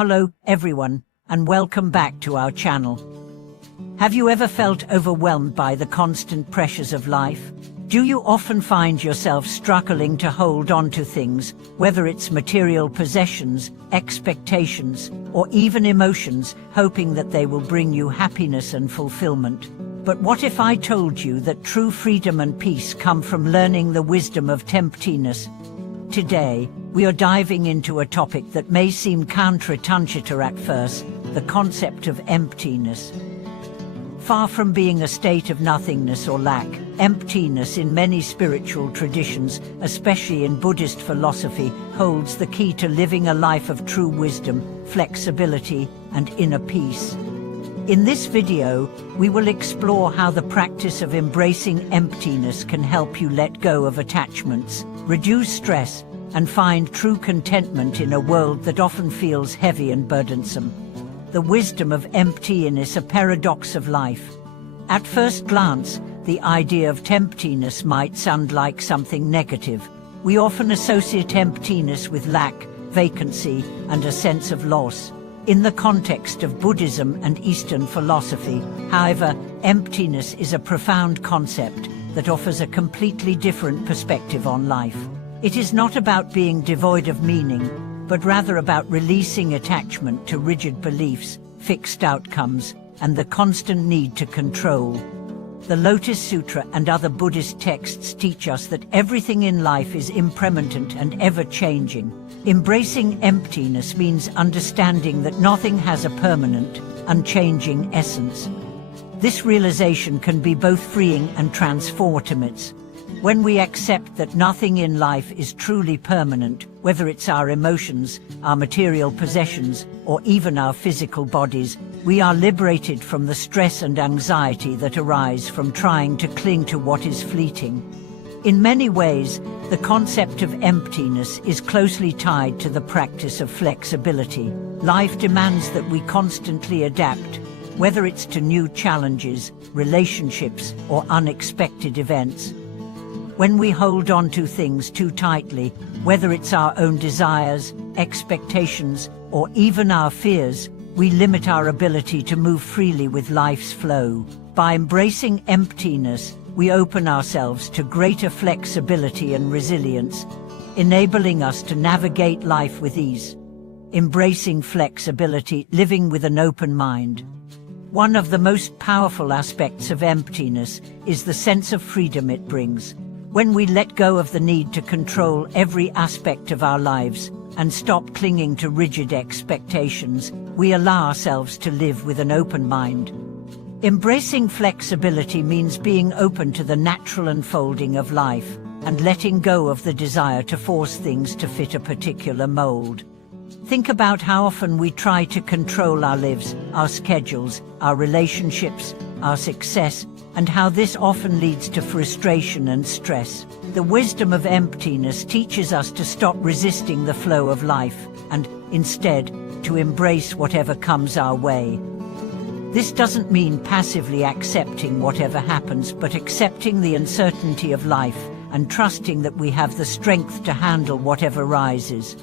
Hello, everyone, and welcome back to our channel. Have you ever felt overwhelmed by the constant pressures of life? Do you often find yourself struggling to hold on to things, whether it's material possessions, expectations, or even emotions, hoping that they will bring you happiness and fulfillment? But what if I told you that true freedom and peace come from learning the wisdom of emptiness? Today, we are diving into a topic that may seem counterintuitive at first, the concept of emptiness. Far from being a state of nothingness or lack, emptiness in many spiritual traditions, especially in Buddhist philosophy, holds the key to living a life of true wisdom, flexibility, and inner peace. In this video, we will explore how the practice of embracing emptiness can help you let go of attachments, reduce stress, and find true contentment in a world that often feels heavy and burdensome. The wisdom of emptiness, a paradox of life. At first glance, the idea of emptiness might sound like something negative. We often associate emptiness with lack, vacancy, and a sense of loss. In the context of Buddhism and Eastern philosophy, however, emptiness is a profound concept that offers a completely different perspective on life. It is not about being devoid of meaning, but rather about releasing attachment to rigid beliefs, fixed outcomes, and the constant need to control. The Lotus Sutra and other Buddhist texts teach us that everything in life is impermanent and ever-changing. Embracing emptiness means understanding that nothing has a permanent, unchanging essence. This realization can be both freeing and transformative. When we accept that nothing in life is truly permanent, whether it's our emotions, our material possessions, or even our physical bodies, we are liberated from the stress and anxiety that arise from trying to cling to what is fleeting. In many ways, the concept of emptiness is closely tied to the practice of flexibility. Life demands that we constantly adapt, whether it's to new challenges, relationships, or unexpected events. When we hold on to things too tightly, whether it's our own desires, expectations, or even our fears, we limit our ability to move freely with life's flow. By embracing emptiness, we open ourselves to greater flexibility and resilience, enabling us to navigate life with ease. Embracing flexibility, living with an open mind. One of the most powerful aspects of emptiness is the sense of freedom it brings. When we let go of the need to control every aspect of our lives and stop clinging to rigid expectations, we allow ourselves to live with an open mind. Embracing flexibility means being open to the natural unfolding of life and letting go of the desire to force things to fit a particular mold. Think about how often we try to control our lives, our schedules, our relationships, our success, and how this often leads to frustration and stress. The wisdom of emptiness teaches us to stop resisting the flow of life and, instead, to embrace whatever comes our way. This doesn't mean passively accepting whatever happens, but accepting the uncertainty of life and trusting that we have the strength to handle whatever rises.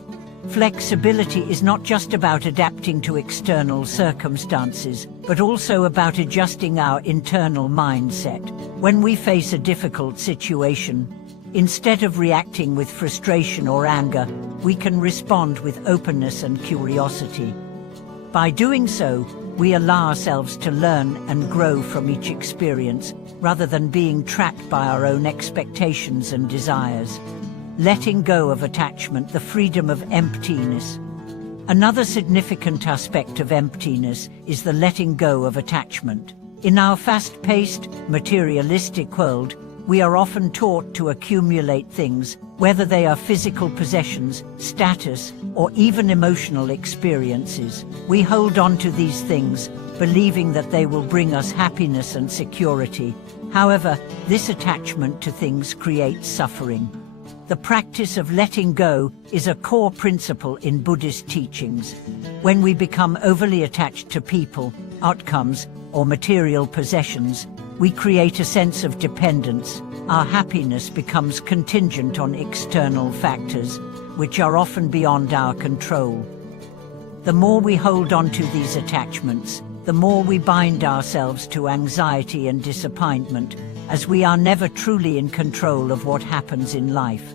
Flexibility is not just about adapting to external circumstances, but also about adjusting our internal mindset. When we face a difficult situation, instead of reacting with frustration or anger, we can respond with openness and curiosity. By doing so, we allow ourselves to learn and grow from each experience, rather than being trapped by our own expectations and desires. Letting go of attachment, the freedom of emptiness. Another significant aspect of emptiness is the letting go of attachment. In our fast-paced, materialistic world, we are often taught to accumulate things, whether they are physical possessions, status, or even emotional experiences. We hold on to these things, believing that they will bring us happiness and security. However, this attachment to things creates suffering. The practice of letting go is a core principle in Buddhist teachings. When we become overly attached to people, outcomes, or material possessions, we create a sense of dependence. Our happiness becomes contingent on external factors, which are often beyond our control. The more we hold on to these attachments, the more we bind ourselves to anxiety and disappointment, as we are never truly in control of what happens in life.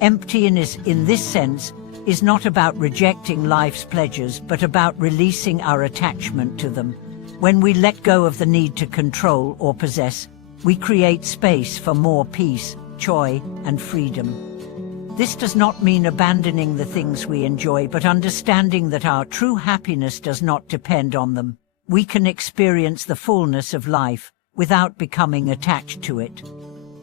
Emptiness, in this sense, is not about rejecting life's pleasures, but about releasing our attachment to them. When we let go of the need to control or possess, we create space for more peace, joy, and freedom. This does not mean abandoning the things we enjoy, but understanding that our true happiness does not depend on them. We can experience the fullness of life without becoming attached to it.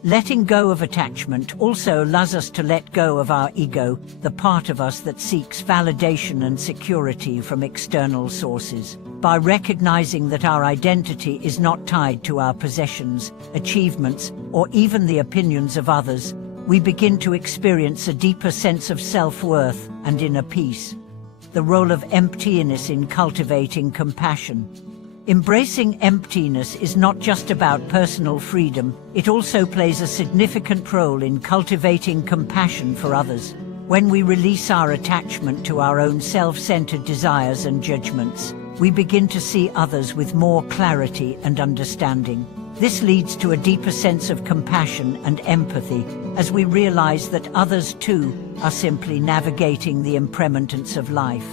Letting go of attachment also allows us to let go of our ego, the part of us that seeks validation and security from external sources. By recognizing that our identity is not tied to our possessions, achievements, or even the opinions of others, we begin to experience a deeper sense of self-worth and inner peace. The role of emptiness in cultivating compassion. Embracing emptiness is not just about personal freedom, it also plays a significant role in cultivating compassion for others. When we release our attachment to our own self-centered desires and judgments, we begin to see others with more clarity and understanding. This leads to a deeper sense of compassion and empathy, as we realize that others too are simply navigating the impermanence of life.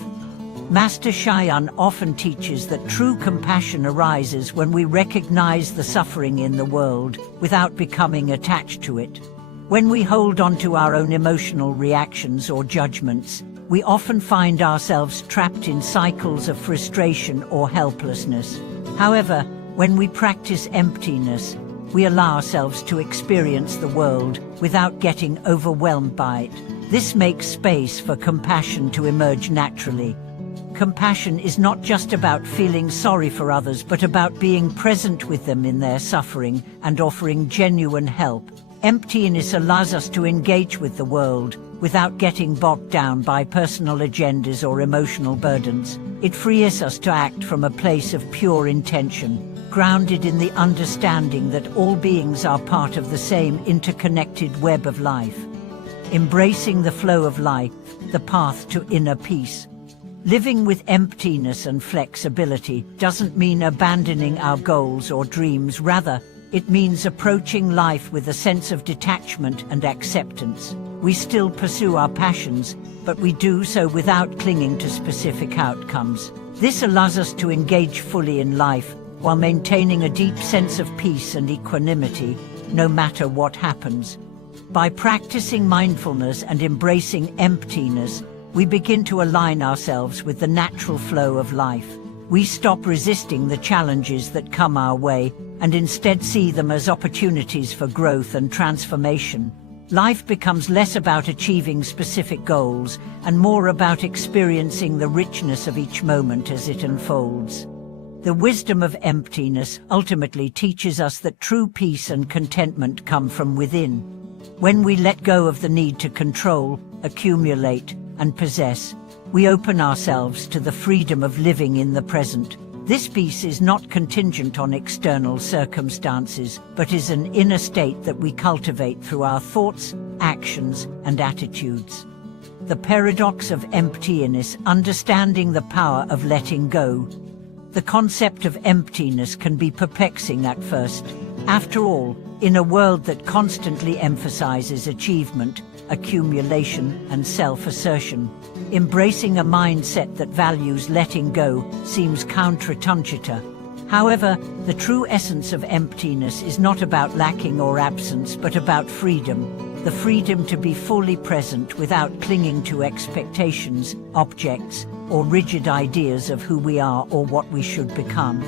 Master Cheyenne often teaches that true compassion arises when we recognize the suffering in the world without becoming attached to it. When we hold on to our own emotional reactions or judgments, we often find ourselves trapped in cycles of frustration or helplessness. However, when we practice emptiness, we allow ourselves to experience the world without getting overwhelmed by it. This makes space for compassion to emerge naturally. Compassion is not just about feeling sorry for others, but about being present with them in their suffering and offering genuine help. Emptiness allows us to engage with the world without getting bogged down by personal agendas or emotional burdens. It frees us to act from a place of pure intention, grounded in the understanding that all beings are part of the same interconnected web of life. Embracing the flow of life, the path to inner peace. Living with emptiness and flexibility doesn't mean abandoning our goals or dreams. Rather, it means approaching life with a sense of detachment and acceptance. We still pursue our passions, but we do so without clinging to specific outcomes. This allows us to engage fully in life while maintaining a deep sense of peace and equanimity, no matter what happens. By practicing mindfulness and embracing emptiness, we begin to align ourselves with the natural flow of life. We stop resisting the challenges that come our way and instead see them as opportunities for growth and transformation. Life becomes less about achieving specific goals and more about experiencing the richness of each moment as it unfolds. The wisdom of emptiness ultimately teaches us that true peace and contentment come from within. When we let go of the need to control, accumulate, and possess, we open ourselves to the freedom of living in the present. This peace is not contingent on external circumstances, but is an inner state that we cultivate through our thoughts, actions, and attitudes. The paradox of emptiness, understanding the power of letting go. The concept of emptiness can be perplexing at first. After all, in a world that constantly emphasizes achievement, accumulation, and self-assertion, embracing a mindset that values letting go seems counterintuitive. However, the true essence of emptiness is not about lacking or absence, but about freedom. The freedom to be fully present without clinging to expectations, objects, or rigid ideas of who we are or what we should become.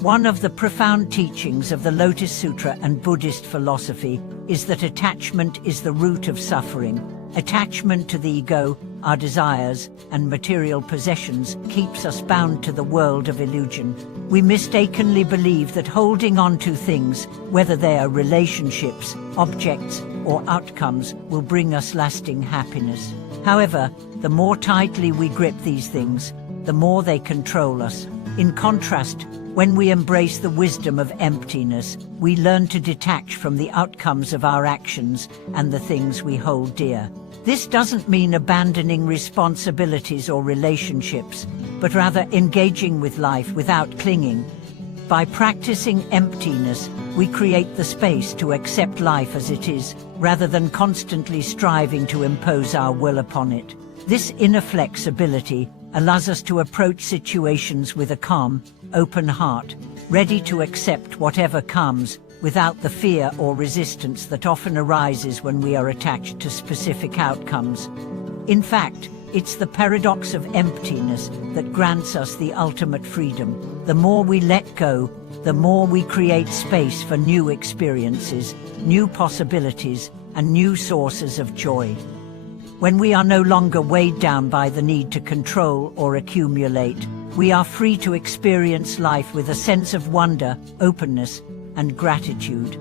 One of the profound teachings of the Lotus Sutra and Buddhist philosophy is that attachment is the root of suffering. Attachment to the ego, our desires, and material possessions keeps us bound to the world of illusion. We mistakenly believe that holding on to things, whether they are relationships, objects, or outcomes, will bring us lasting happiness. However, the more tightly we grip these things, the more they control us. In contrast, when we embrace the wisdom of emptiness, we learn to detach from the outcomes of our actions and the things we hold dear. This doesn't mean abandoning responsibilities or relationships, but rather engaging with life without clinging. By practicing emptiness, we create the space to accept life as it is, rather than constantly striving to impose our will upon it. This inner flexibility allows us to approach situations with a calm, open heart, ready to accept whatever comes, without the fear or resistance that often arises when we are attached to specific outcomes. In fact, it's the paradox of emptiness that grants us the ultimate freedom. The more we let go, the more we create space for new experiences, new possibilities, and new sources of joy. When we are no longer weighed down by the need to control or accumulate, we are free to experience life with a sense of wonder, openness, and gratitude.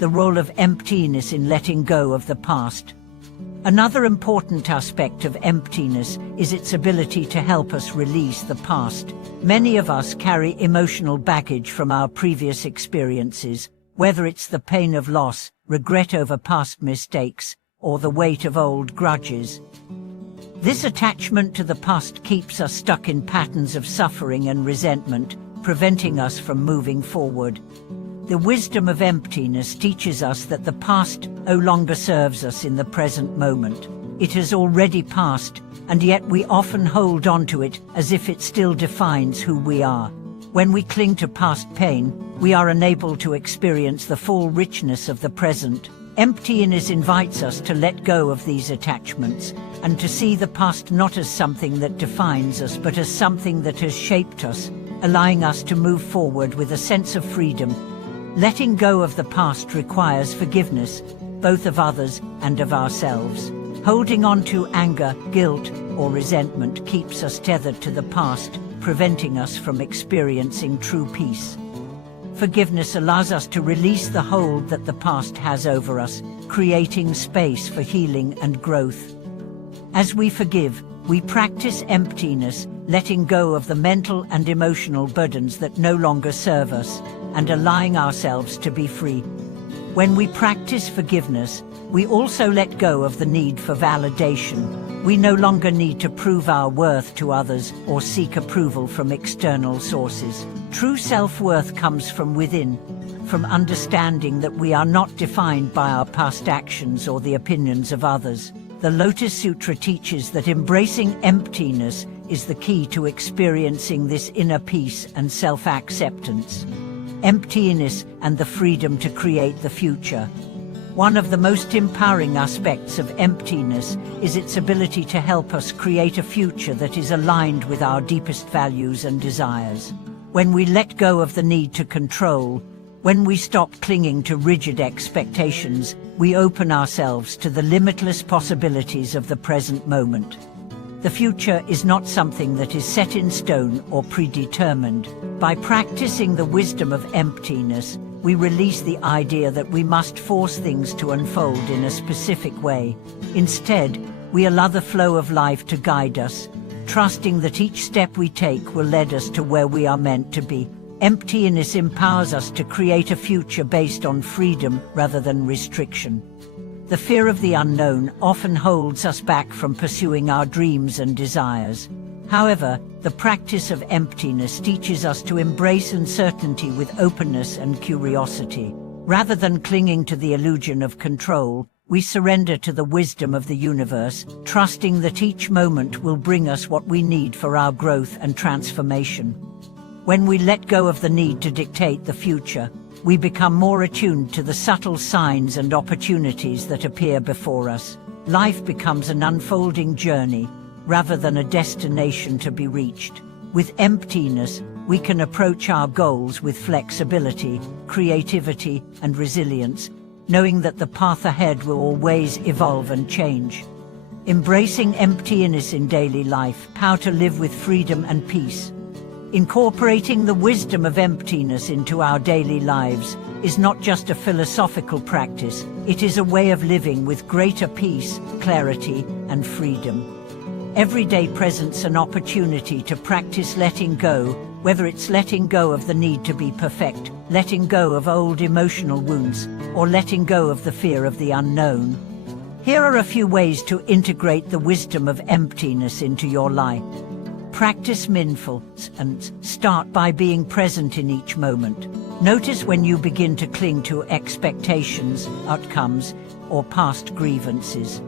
The role of emptiness in letting go of the past. Another important aspect of emptiness is its ability to help us release the past. Many of us carry emotional baggage from our previous experiences, whether it's the pain of loss, regret over past mistakes, or the weight of old grudges. This attachment to the past keeps us stuck in patterns of suffering and resentment, preventing us from moving forward. The wisdom of emptiness teaches us that the past no longer serves us in the present moment. It has already passed, and yet we often hold on to it as if it still defines who we are. When we cling to past pain, we are unable to experience the full richness of the present. Emptiness invites us to let go of these attachments, and to see the past not as something that defines us but as something that has shaped us, allowing us to move forward with a sense of freedom. Letting go of the past requires forgiveness, both of others and of ourselves. Holding on to anger, guilt, or resentment keeps us tethered to the past, preventing us from experiencing true peace. Forgiveness allows us to release the hold that the past has over us, creating space for healing and growth. As we forgive, we practice emptiness, letting go of the mental and emotional burdens that no longer serve us, and allowing ourselves to be free. When we practice forgiveness, we also let go of the need for validation. We no longer need to prove our worth to others or seek approval from external sources. True self-worth comes from within, from understanding that we are not defined by our past actions or the opinions of others. The Lotus Sutra teaches that embracing emptiness is the key to experiencing this inner peace and self-acceptance. Emptiness and the freedom to create the future. One of the most empowering aspects of emptiness is its ability to help us create a future that is aligned with our deepest values and desires. When we let go of the need to control, when we stop clinging to rigid expectations, we open ourselves to the limitless possibilities of the present moment. The future is not something that is set in stone or predetermined. By practicing the wisdom of emptiness, we release the idea that we must force things to unfold in a specific way. Instead, we allow the flow of life to guide us, trusting that each step we take will lead us to where we are meant to be. Emptiness empowers us to create a future based on freedom rather than restriction. The fear of the unknown often holds us back from pursuing our dreams and desires. However, the practice of emptiness teaches us to embrace uncertainty with openness and curiosity. Rather than clinging to the illusion of control, we surrender to the wisdom of the universe, trusting that each moment will bring us what we need for our growth and transformation. When we let go of the need to dictate the future, we become more attuned to the subtle signs and opportunities that appear before us. Life becomes an unfolding journey, rather than a destination to be reached. With emptiness, we can approach our goals with flexibility, creativity, and resilience, knowing that the path ahead will always evolve and change. Embracing emptiness in daily life, how to live with freedom and peace. Incorporating the wisdom of emptiness into our daily lives is not just a philosophical practice, it is a way of living with greater peace, clarity, and freedom. Every day presents an opportunity to practice letting go, whether it's letting go of the need to be perfect, letting go of old emotional wounds, or letting go of the fear of the unknown. Here are a few ways to integrate the wisdom of emptiness into your life. Practice mindfulness and start by being present in each moment. Notice when you begin to cling to expectations, outcomes, or past grievances.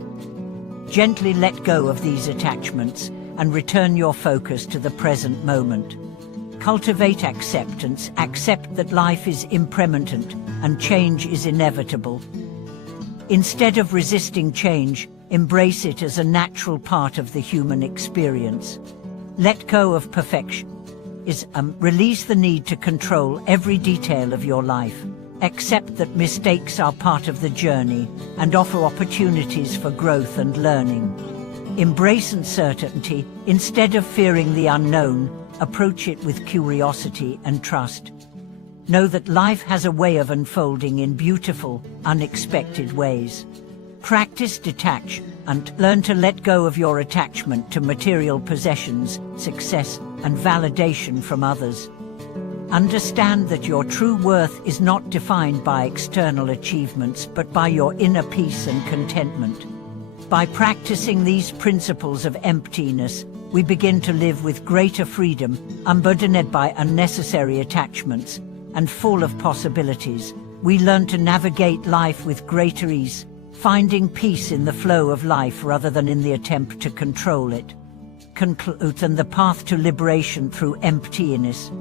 Gently let go of these attachments and return your focus to the present moment. Cultivate acceptance. Accept that life is impermanent and change is inevitable. Instead of resisting change, embrace it as a natural part of the human experience. Let go of perfection. Release the need to control every detail of your life. Accept that mistakes are part of the journey and offer opportunities for growth and learning. Embrace uncertainty. Instead of fearing the unknown, approach it with curiosity and trust. Know that life has a way of unfolding in beautiful, unexpected ways. Practice detach and learn to let go of your attachment to material possessions, success, and validation from others. Understand that your true worth is not defined by external achievements but by your inner peace and contentment. By practicing these principles of emptiness, we begin to live with greater freedom, unburdened by unnecessary attachments, and full of possibilities. We learn to navigate life with greater ease, finding peace in the flow of life rather than in the attempt to control it. Conclude and the path to liberation through emptiness.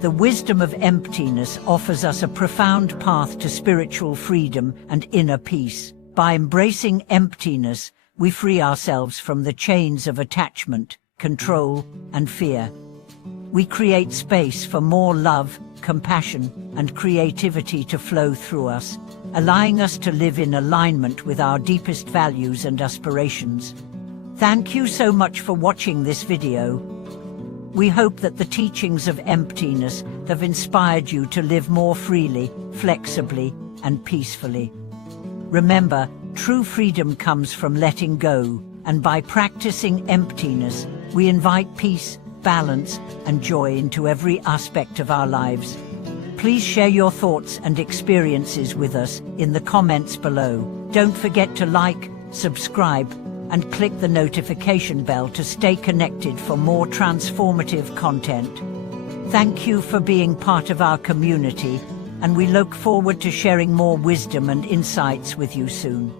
The wisdom of emptiness offers us a profound path to spiritual freedom and inner peace. By embracing emptiness, we free ourselves from the chains of attachment, control, and fear. We create space for more love, compassion, and creativity to flow through us, allowing us to live in alignment with our deepest values and aspirations. Thank you so much for watching this video. We hope that the teachings of emptiness have inspired you to live more freely, flexibly, and peacefully. Remember, true freedom comes from letting go, and by practicing emptiness, we invite peace, balance, and joy into every aspect of our lives. Please share your thoughts and experiences with us in the comments below. Don't forget to like, subscribe, and click the notification bell to stay connected for more transformative content. Thank you for being part of our community, and we look forward to sharing more wisdom and insights with you soon.